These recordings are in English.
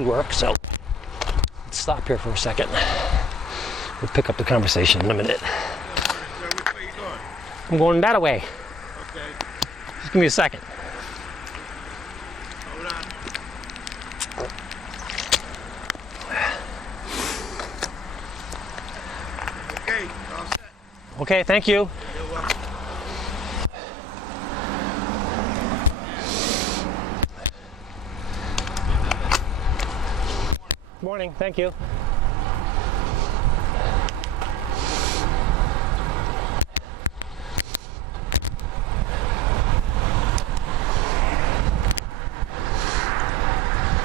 road work, so let's stop here for a second. We'll pick up the conversation in a minute. Which way you going? I'm going that way. Okay. Just give me a second. Hold on. Okay, all set. Okay, thank you. You're welcome. Good morning, thank you.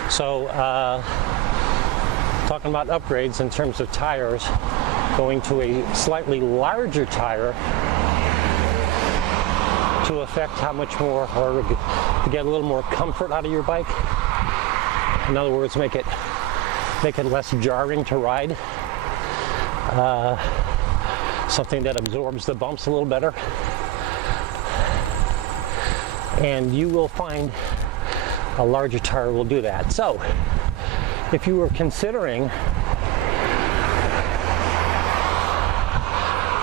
So, talking about upgrades in terms of tires, going to a slightly larger tire to affect how much more, or to get a little more comfort out of your bike. In other words, make it less jarring to ride. Something that absorbs the bumps a little better. And you will find a larger tire will do that. So, if you were considering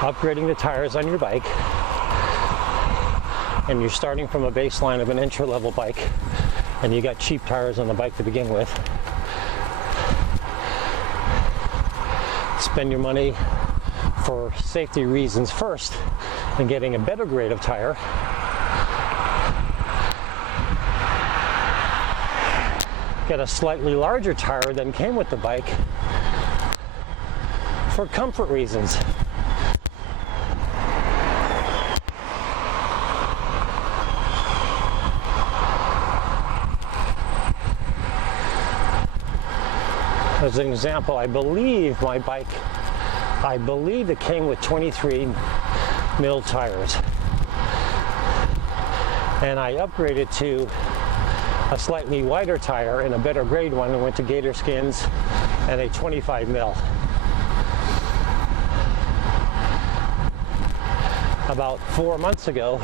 upgrading the tires on your bike, and you're starting from a baseline of an entry-level bike, and you got cheap tires on the bike to begin with, spend your money for safety reasons first and getting a better grade of tire. Get a slightly larger tire than came with the bike for comfort reasons. As an example, I believe my bike, it came with 23 mil tires. And I upgraded to a slightly wider tire and a better grade one, and went to Gator Skins and a 25 mil. About 4 months ago,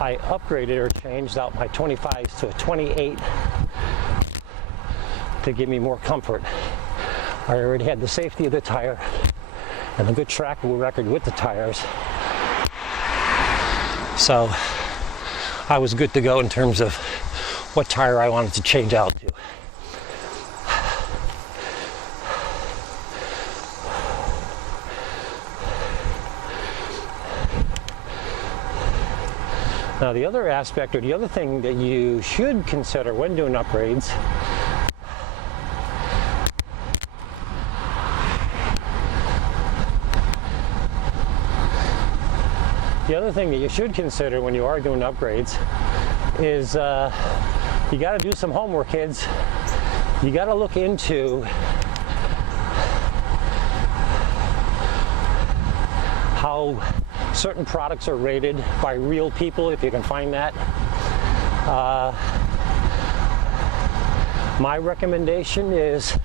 I upgraded or changed out my 25s to a 28 to give me more comfort. I already had the safety of the tire and a good track record with the tires. So I was good to go in terms of what tire I wanted to change out to. Now the other aspect, or the other thing that you should consider when doing upgrades, when you are doing upgrades is you got to do some homework, kids. You got to look into how certain products are rated by real people, if you can find that. My recommendation is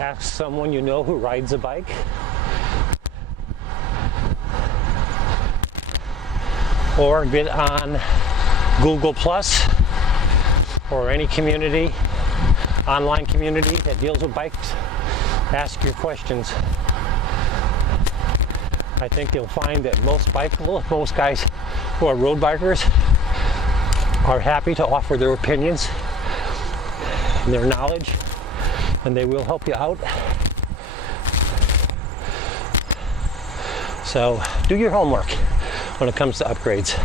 ask someone you know who rides a bike. Or get on Google Plus or any community, online community that deals with bikes. Ask your questions. I think you'll find that most guys who are road bikers are happy to offer their opinions and their knowledge, and they will help you out. So do your homework when it comes to upgrades.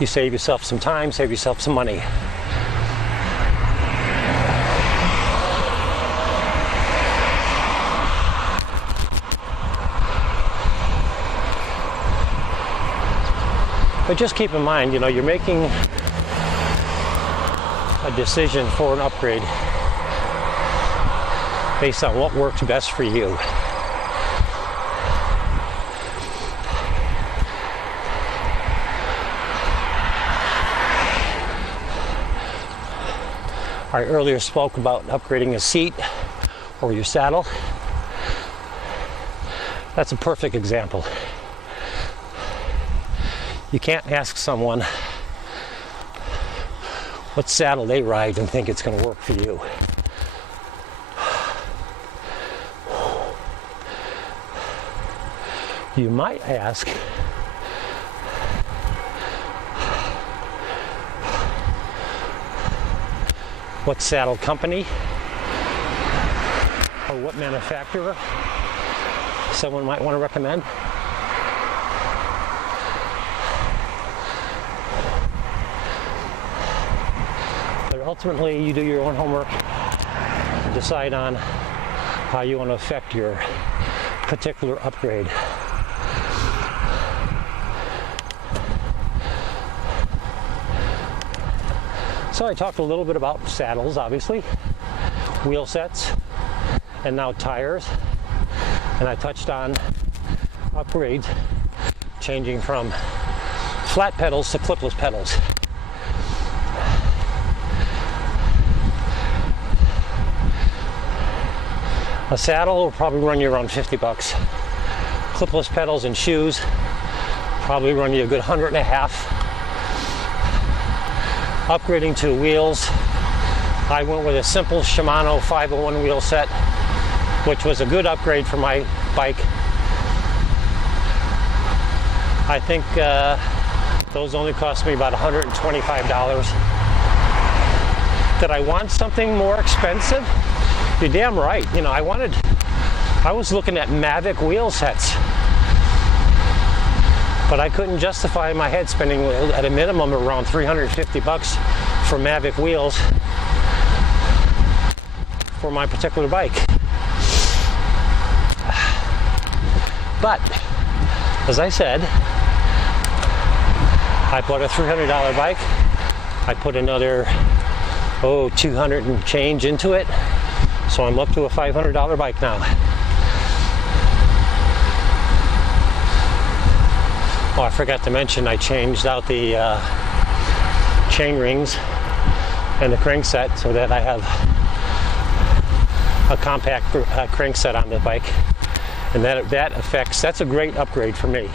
You save yourself some time, save yourself some money. But just keep in mind, you're making a decision for an upgrade based on what works best for you. I earlier spoke about upgrading a seat or your saddle. That's a perfect example. You can't ask someone what saddle they ride and think it's going to work for you. You might ask, what saddle company or what manufacturer someone might want to recommend? But ultimately, you do your own homework and decide on how you want to affect your particular upgrade. So I talked a little bit about saddles, obviously, wheel sets, and now tires. And I touched on upgrades, changing from flat pedals to clipless pedals. A saddle will probably run you around 50 bucks. Clipless pedals and shoes probably run you a good $100.50. Upgrading to wheels, I went with a simple Shimano 501 wheel set, which was a good upgrade for my bike. I think those only cost me about $125. Did I want something more expensive? You're damn right. You know, I was looking at Mavic wheel sets, but I couldn't justify my head spending at a minimum around 350 bucks for Mavic wheels for my particular bike. But, as I said, I bought a $300 bike. I put another, 200 and change into it. So I'm up to a $500 bike now. Oh, I forgot to mention I changed out the chain rings and the crankset so that I have a compact crankset on the bike. And that's a great upgrade for me.